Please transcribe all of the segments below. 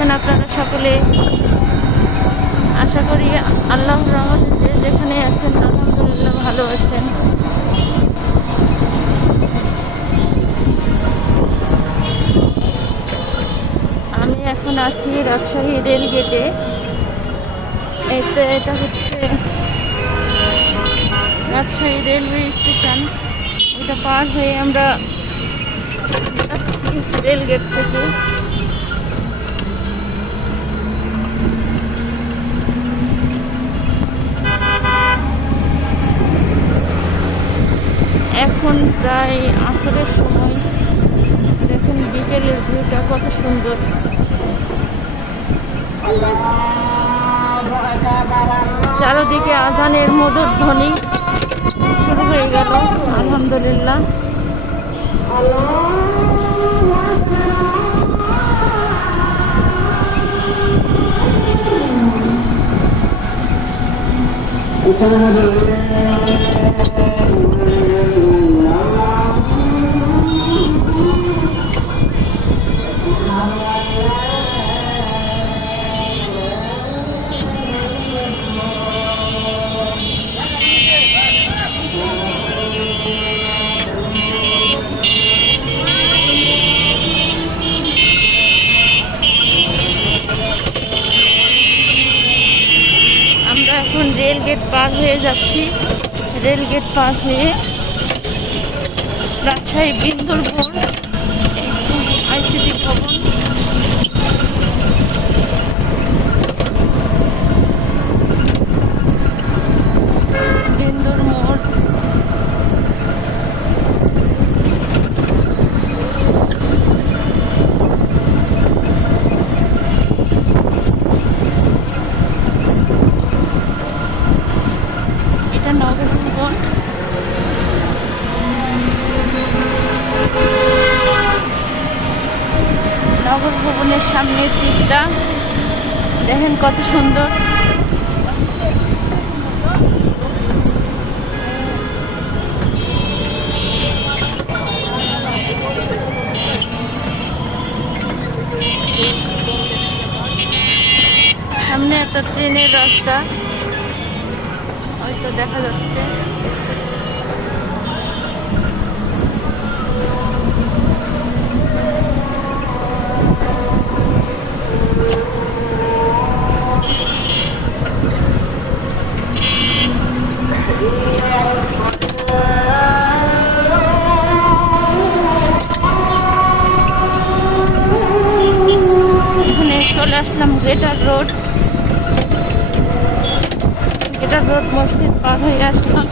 আছেন আপনারা সকলে? আশা করি আল্লাহর রহমতে যে যেখানে আছেন আলহামদুলিল্লাহ ভালো আছেন। আমি এখন আছি রাজশাহী রেল গেটে। এটা হচ্ছে রাজশাহী রেলওয়ে স্টেশন। এটা পার হয়ে আমরা যাচ্ছি রেল গেট থেকে। এখন প্রায় আসরের সময়। দেখুন বিকেলের ভিউটা কত সুন্দর। চারদিকে আজানের মধুর ধ্বনি শুরু হয়ে গেল। আলহামদুলিল্লাহ। আমরা এখন রেল গেট পার হয়ে যাচ্ছি। রেল গেট পার হয়ে রাজশাহী বিন্দুরপুর আইসিটি ভবন। বিন্দুর মোড়। এটা নগর ভবন। নগর ভবনের সামনের দিকটা দেখেন কত সুন্দর। সামনে একটা ট্রেনের রাস্তা হয়তো দেখা যাচ্ছে। এখানে চলে আসলাম গ্রেটার রোড। গ্রেটার রোড মসজিদ পার হয়ে আসলাম।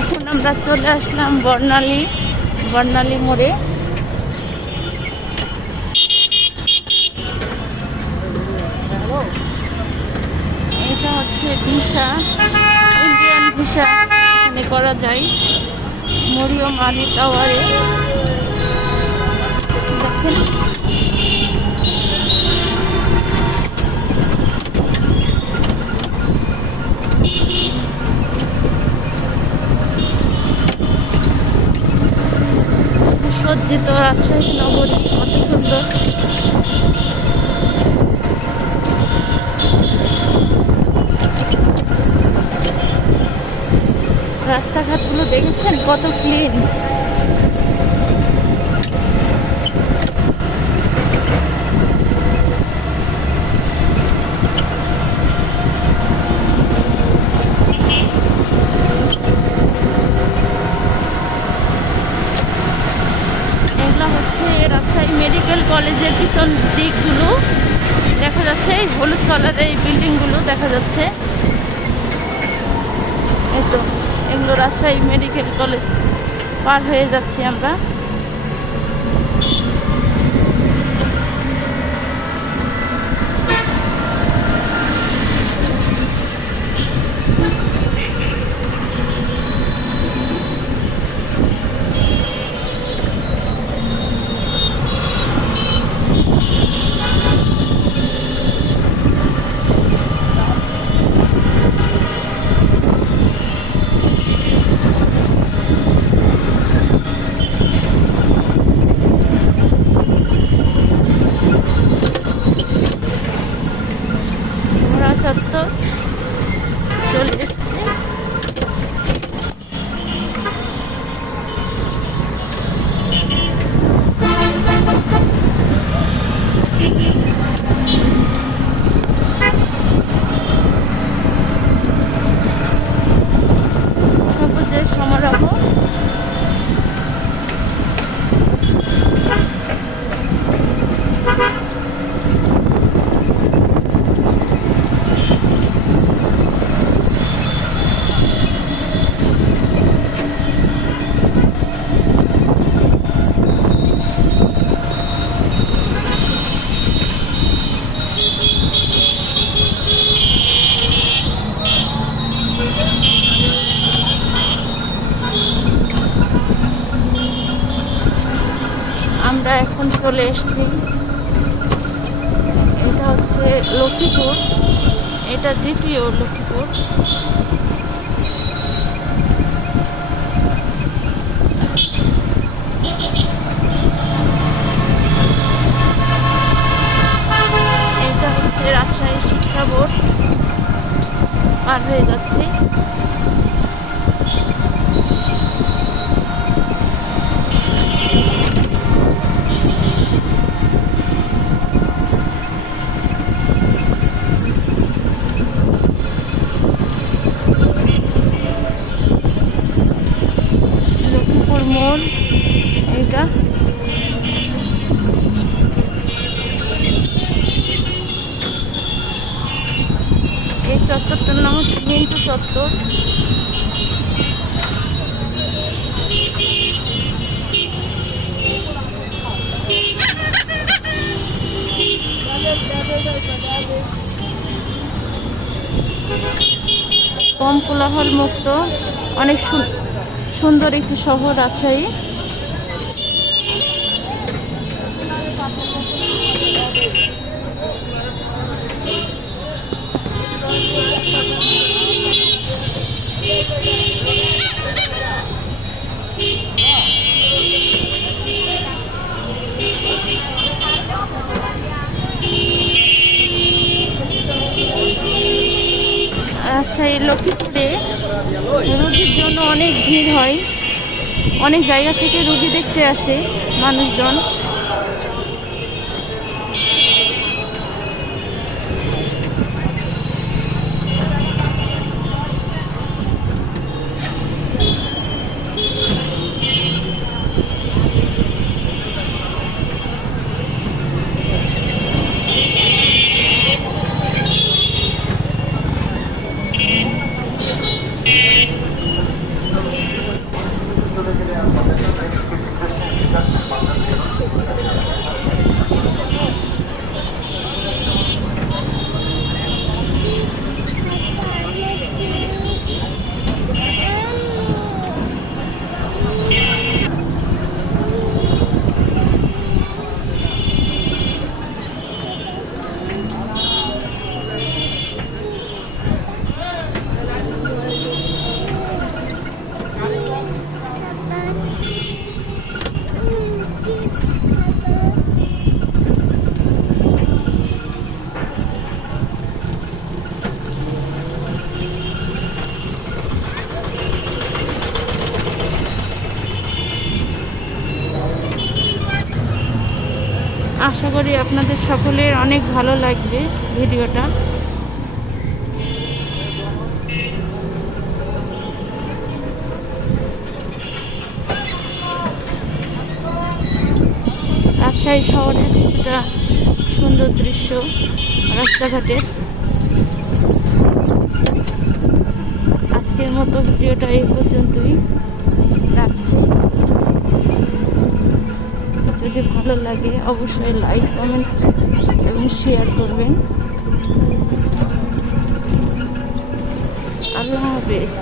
এখন আমরা চলে আসলাম বর্ণালী মোড়ে। এটা হচ্ছে ভিসা, ইন্ডিয়ান ভিসা এখানে করা যায়। মরিয়ম আলী টাওয়ারে দেখেন। সজ্জিত রাজশাহী নগরী কত সুন্দর। রাস্তাঘাটগুলো দেখেছেন কত ক্লিন। মেডিকেল কলেজের পিছন দিকগুলো দেখা যাচ্ছে, এই হলুদ কালারের এই বিল্ডিংগুলো দেখা যাচ্ছে। এই তো এগুলো রাজশাহী মেডিকেল কলেজ পার হয়ে যাচ্ছি আমরা। ঘোড়া চত্বর চলে এসছে। সবুজের সমারোহ। আমরা এখন চলে এসেছি, এটা হচ্ছে লক্ষ্মীপুর, এটা জিপিও লক্ষ্মীপুর। এটা হচ্ছে রাজশাহী শিক্ষা বোর্ড, পার হয়ে যাচ্ছে। লক্ষ্মীপুর মোড় এইটা। এই চত্বরটার নাম হচ্ছে মিন্টু চত্বর। কম কোলাহল মুক্ত, অনেক সুন্দর একটি শহর রাজশাহী। আচ্ছা, এই লক্ষ্মীপুরে রুগীর জন্য অনেক ভিড় হয়, অনেক জায়গা থেকে রুগী দেখতে আসে মানুষজন। আশা করি আপনাদের সকলের অনেক ভালো লাগবে ভিডিওটা। রাজশাহী শহরের কিছুটা সুন্দর দৃশ্য রাস্তাঘাটের। আজকের মতো ভিডিওটা এই পর্যন্তই রাখছি। যদি ভালো লাগে অবশ্যই লাইক কমেন্টস এবং শেয়ার করবেন। আল্লাহ হাফেজ।